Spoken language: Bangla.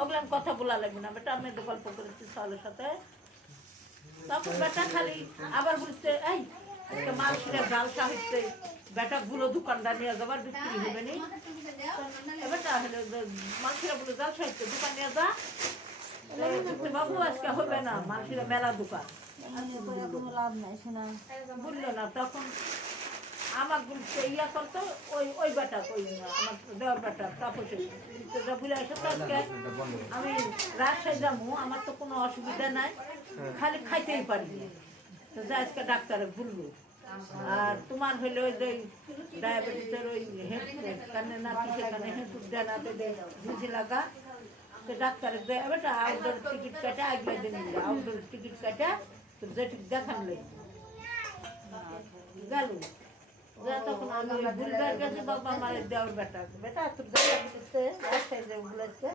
ওগুলাম কথা বলা লাগবে না বেটা, আমি গল্প করেছি সালের সাথে। তখন বেটা খালি আবার বলছে এই আজকে মালসিরা গাল সাহিত্যে বেটা গুলো দোকানদার নিয়ে যাবার বিক্রি হবে নি। বেটা হলে মালসিরা বলে জাল সাহিত্য দোকান নিয়ে যা, বাবু আজকে হবে না, মালসিরা মেলা দোকান কোনো লাভ নাই শোনা। বললো না। তখন আমার বলছে ইয়া করতো ওই ওই বেটা ওই আমার দেওয়ার বেটা তাপসে বলে আসে তো আজকে আমি রাজশাহী যাবো, আমার তো কোনো অসুবিধা নাই, খালি খাইতেই পারি না, তো যা আজকে ডাক্তারে বললো। আর তোমার হইলে ওই যে ডায়াবেটিসের ওই কানে না কি সেখানে হেঁটুর দেনাতে বুঝি লাগা, তো ডাক্তারে দেয় বেটা আউটডোর টিকিট কাটা আগলে দিন, আউটডোর টিকিট কাটা তো যেটি দেখান লাগবে গেল। তখন আমি বুলবার গেছি, বাবা আমার দেওয়ার বেটা বেটা তোর